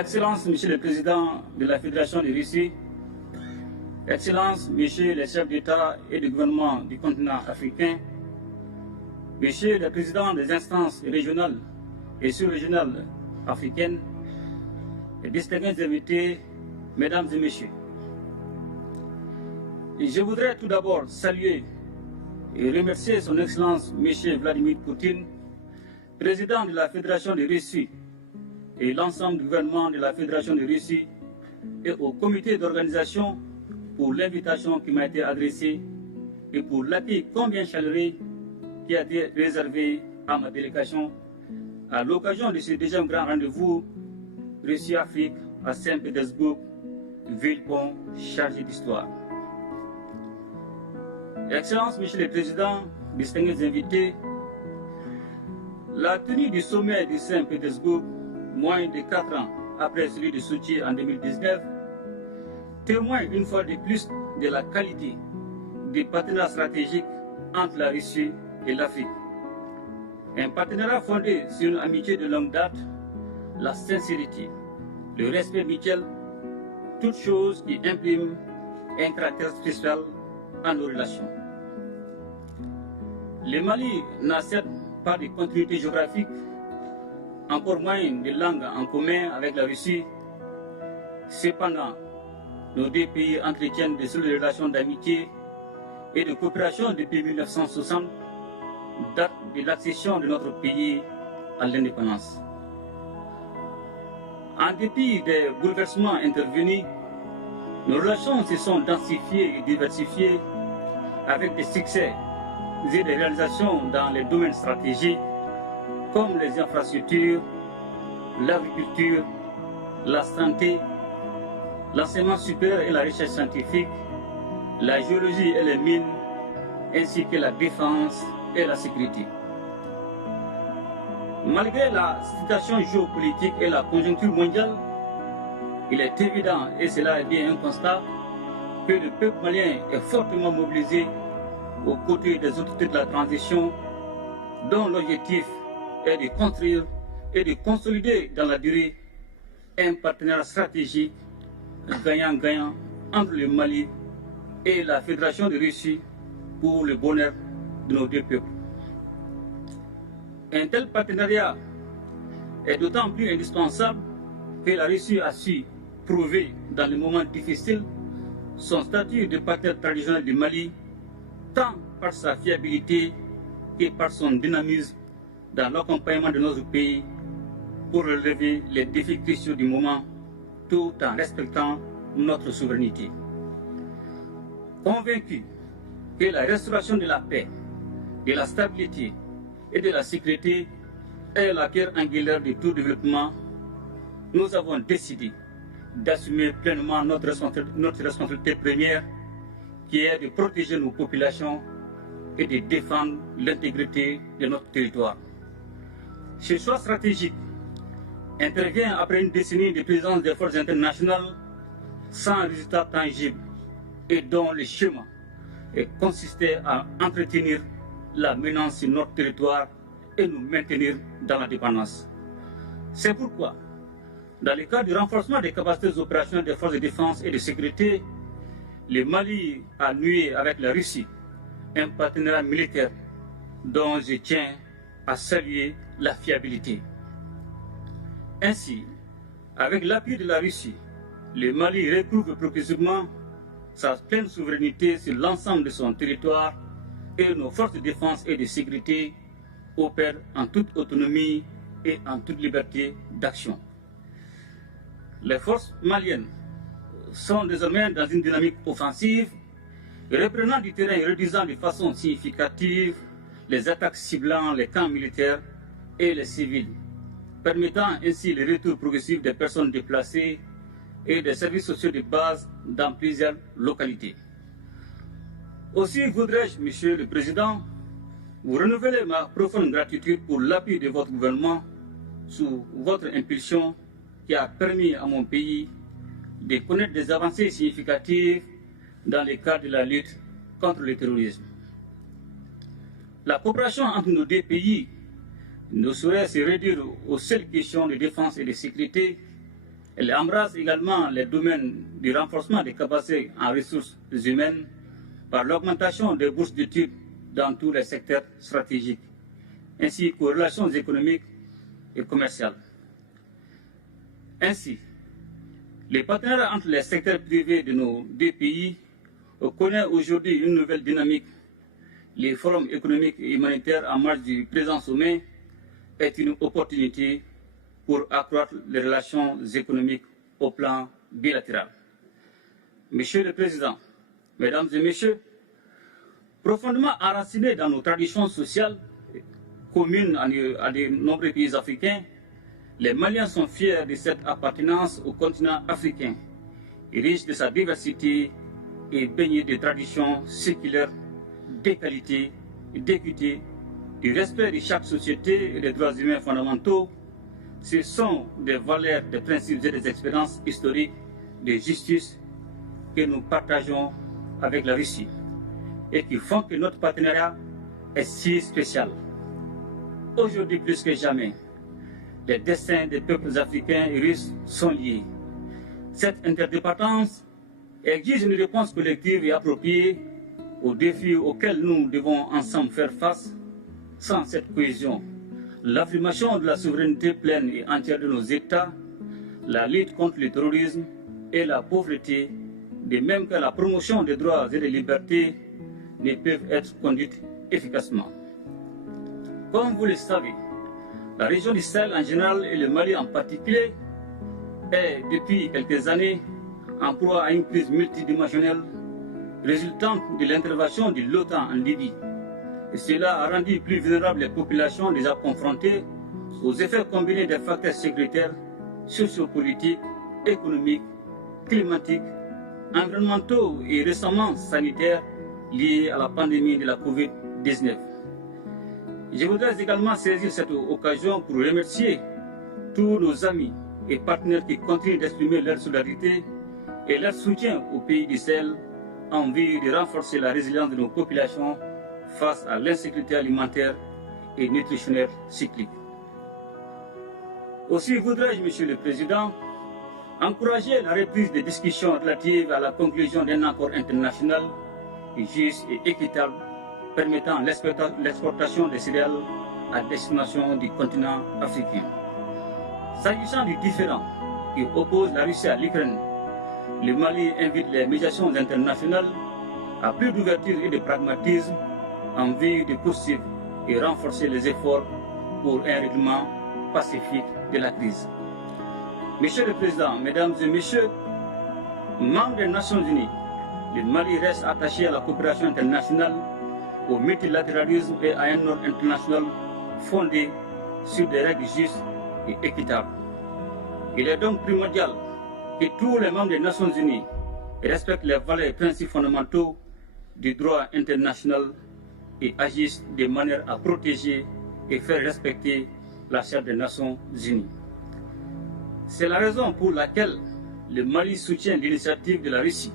Excellence, Monsieur le Président de la Fédération de Russie, Excellence, Monsieur le chef d'État et de gouvernement du continent africain, Monsieur le Président des instances régionales et sous-régionales africaines, les distingués invités, Mesdames et Messieurs. Je voudrais tout d'abord saluer et remercier Son Excellence Monsieur Vladimir Poutine, Président de la Fédération de Russie, et l'ensemble du gouvernement de la Fédération de Russie et au comité d'organisation pour l'invitation qui m'a été adressée et pour l'accueil combien chaleureux qui a été réservé à ma délégation à l'occasion de ce deuxième grand rendez-vous Russie-Afrique à Saint-Pétersbourg, ville-pont chargée d'histoire. Excellence, Monsieur le Président, distingués invités, la tenue du sommet de Saint-Pétersbourg, moins de 4 ans après celui de Sochi en 2019, témoigne une fois de plus de la qualité des partenariats stratégiques entre la Russie et l'Afrique. Un partenariat fondé sur une amitié de longue date, la sincérité, le respect mutuel, toutes choses qui impriment un caractère spécial à nos relations. Le Mali n'a certes pas de continuité géographique, encore moins de langue en commun avec la Russie. Cependant, nos deux pays entretiennent de solides relations d'amitié et de coopération depuis 1960, date de l'accession de notre pays à l'indépendance. En dépit des bouleversements intervenus, nos relations se sont densifiées et diversifiées avec des succès et des réalisations dans les domaines stratégiques comme les infrastructures, l'agriculture, la santé, l'enseignement supérieur et la recherche scientifique, la géologie et les mines, ainsi que la défense et la sécurité. Malgré la situation géopolitique et la conjoncture mondiale, il est évident, et cela est bien un constat, que le peuple malien est fortement mobilisé aux côtés des autorités de la transition, dont l'objectif est de construire et de consolider dans la durée un partenariat stratégique gagnant-gagnant entre le Mali et la Fédération de Russie pour le bonheur de nos deux peuples. Un tel partenariat est d'autant plus indispensable que la Russie a su prouver dans les moments difficiles son statut de partenaire traditionnel du Mali, tant par sa fiabilité que par son dynamisme dans l'accompagnement de notre pays pour relever les défis cruciaux du moment, tout en respectant notre souveraineté. Convaincu que la restauration de la paix, de la stabilité et de la sécurité est la pierre angulaire de tout développement, nous avons décidé d'assumer pleinement notre responsabilité première, qui est de protéger nos populations et de défendre l'intégrité de notre territoire. Ce choix stratégique intervient après une décennie de présence des forces internationales sans résultat tangible et dont le schéma consistait à entretenir la menace sur notre territoire et nous maintenir dans la dépendance. C'est pourquoi, dans le cadre du renforcement des capacités opérationnelles des forces de défense et de sécurité, le Mali a noué avec la Russie un partenariat militaire dont je tiens à saluer la fiabilité. Ainsi, avec l'appui de la Russie, le Mali retrouve progressivement sa pleine souveraineté sur l'ensemble de son territoire et nos forces de défense et de sécurité opèrent en toute autonomie et en toute liberté d'action. Les forces maliennes sont désormais dans une dynamique offensive, reprenant du terrain et réduisant de façon significative les attaques ciblant les camps militaires et les civils, permettant ainsi le retour progressif des personnes déplacées et des services sociaux de base dans plusieurs localités. Aussi voudrais-je, Monsieur le Président, vous renouveler ma profonde gratitude pour l'appui de votre gouvernement sous votre impulsion qui a permis à mon pays de connaître des avancées significatives dans le cadre de la lutte contre le terrorisme. La coopération entre nos deux pays ne saurait se réduire aux seules questions de défense et de sécurité. Elle embrasse également les domaines du renforcement des capacités en ressources humaines par l'augmentation des bourses d'études dans tous les secteurs stratégiques, ainsi qu'aux relations économiques et commerciales. Ainsi, les partenariats entre les secteurs privés de nos deux pays connaissent aujourd'hui une nouvelle dynamique. Les forums économiques et humanitaires en marge du présent sommet est une opportunité pour accroître les relations économiques au plan bilatéral. Monsieur le Président, Mesdames et Messieurs, profondément enracinés dans nos traditions sociales communes à de nombreux pays africains, les Maliens sont fiers de cette appartenance au continent africain, riche de sa diversité et baigné de traditions séculaires, d'égalité, d'équité, du respect de chaque société et des droits humains fondamentaux. Ce sont des valeurs, des principes et des expériences historiques de justice que nous partageons avec la Russie et qui font que notre partenariat est si spécial. Aujourd'hui plus que jamais, les destins des peuples africains et russes sont liés. Cette interdépendance exige une réponse collective et appropriée aux défis auxquels nous devons ensemble faire face. Sans cette cohésion, l'affirmation de la souveraineté pleine et entière de nos États, la lutte contre le terrorisme et la pauvreté, de même que la promotion des droits et des libertés, ne peuvent être conduites efficacement. Comme vous le savez, la région du Sahel en général et le Mali en particulier est depuis quelques années en proie à une crise multidimensionnelle résultante de l'intervention de l'OTAN en Libye. Et cela a rendu plus vulnérables les populations déjà confrontées aux effets combinés des facteurs sécuritaires, sociopolitiques, économiques, climatiques, environnementaux et récemment sanitaires liés à la pandémie de la COVID-19. Je voudrais également saisir cette occasion pour remercier tous nos amis et partenaires qui continuent d'exprimer leur solidarité et leur soutien au pays du Sahel en vue de renforcer la résilience de nos populations face à l'insécurité alimentaire et nutritionnelle cyclique. Aussi voudrais-je, Monsieur le Président, encourager la reprise des discussions relatives à la conclusion d'un accord international juste et équitable permettant l'exportation des céréales à destination du continent africain. S'agissant du différend qui oppose la Russie à l'Ukraine, le Mali invite les médiations internationales à plus d'ouverture et de pragmatisme en vue de poursuivre et renforcer les efforts pour un règlement pacifique de la crise. Monsieur le Président, Mesdames et Messieurs, membres des Nations Unies, le Mali reste attaché à la coopération internationale, au multilatéralisme et à un ordre international fondé sur des règles justes et équitables. Il est donc primordial que tous les membres des Nations Unies respectent les valeurs et principes fondamentaux du droit international et agissent de manière à protéger et faire respecter la Charte des Nations Unies. C'est la raison pour laquelle le Mali soutient l'initiative de la Russie,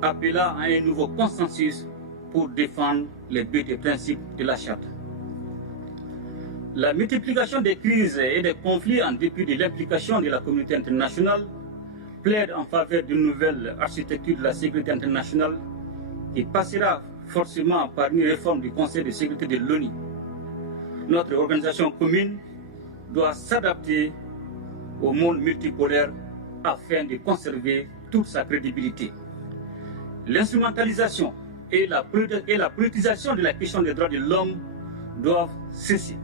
appelant à un nouveau consensus pour défendre les buts et principes de la Charte. La multiplication des crises et des conflits en dépit de l'implication de la communauté internationale plaide en faveur d'une nouvelle architecture de la sécurité internationale qui passera forcément par une réforme du Conseil de sécurité de l'ONU. Notre organisation commune doit s'adapter au monde multipolaire afin de conserver toute sa crédibilité. L'instrumentalisation et la politisation de la question des droits de l'homme doivent cesser,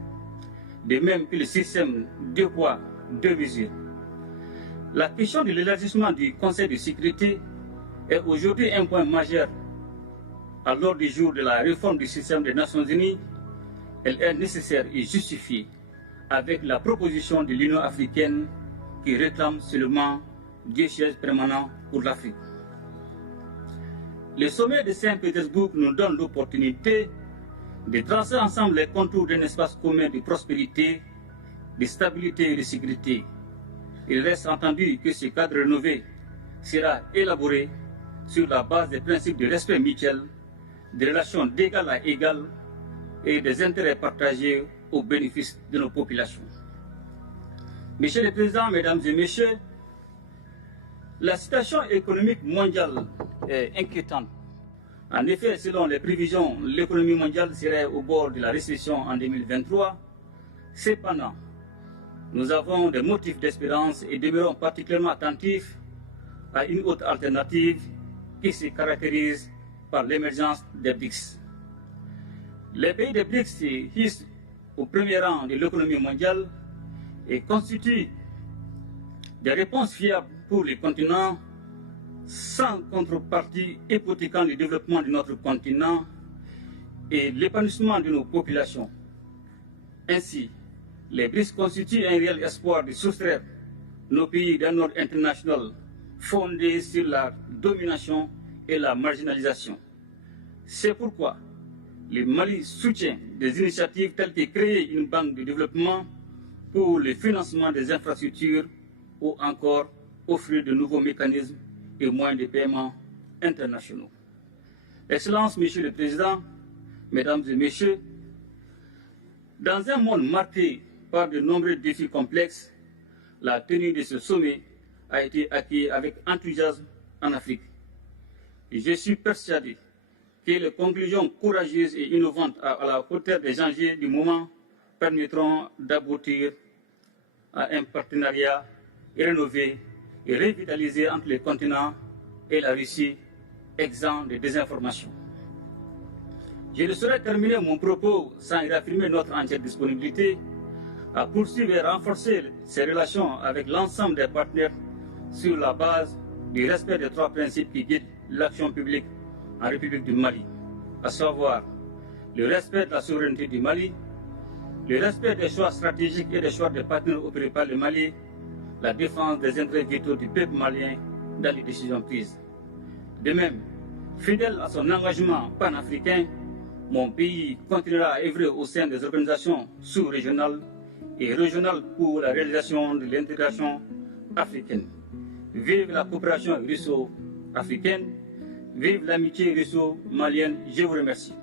de même que le système deux poids, deux mesures. La question de l'élargissement du Conseil de sécurité est aujourd'hui un point majeur à l'ordre du jour de la réforme du système des Nations Unies. Elle est nécessaire et justifiée avec la proposition de l'Union africaine qui réclame seulement 2 sièges permanents pour l'Afrique. Le sommet de Saint-Pétersbourg nous donne l'opportunité de tracer ensemble les contours d'un espace commun de prospérité, de stabilité et de sécurité. Il reste entendu que ce cadre rénové sera élaboré sur la base des principes de respect mutuel, des relations d'égal à égal et des intérêts partagés au bénéfice de nos populations. Monsieur le Président, Mesdames et Messieurs, La situation économique mondiale est inquiétante. En effet, selon les prévisions, l'économie mondiale serait au bord de la récession en 2023. Cependant, nous avons des motifs d'espérance et demeurons particulièrement attentifs à une autre alternative qui se caractérise par l'émergence des BRICS. Les pays des BRICS se hissent au premier rang de l'économie mondiale et constituent des réponses fiables pour le continent, sans contrepartie hypothéquant le développement de notre continent et l'épanouissement de nos populations. Ainsi, les BRICS constituent un réel espoir de soustraire nos pays d'un ordre international fondé sur la domination et la marginalisation. C'est pourquoi le Mali soutient des initiatives telles que créer une banque de développement pour le financement des infrastructures ou encore offrir de nouveaux mécanismes et moyens de paiement internationaux. Excellences, Monsieur le Président, Mesdames et Messieurs, dans un monde marqué par de nombreux défis complexes, la tenue de ce sommet a été accueillie avec enthousiasme en Afrique. Et je suis persuadé que les conclusions courageuses et innovantes à la hauteur des enjeux du moment permettront d'aboutir à un partenariat rénové et revitalisé entre le continent et la Russie, exempt de désinformation. Je ne saurais terminer mon propos sans réaffirmer notre entière disponibilité à poursuivre et renforcer ces relations avec l'ensemble des partenaires sur la base du respect des trois principes qui guident l'action publique en République du Mali, à savoir le respect de la souveraineté du Mali, le respect des choix stratégiques et des choix des partenaires opérés par le Mali, la défense des intérêts vitaux du peuple malien dans les décisions prises. De même, fidèle à son engagement panafricain, mon pays continuera à œuvrer au sein des organisations sous-régionales et régionales pour la réalisation de l'intégration africaine. Vive la coopération russo-africaine, vive l'amitié russo-malienne. Je vous remercie.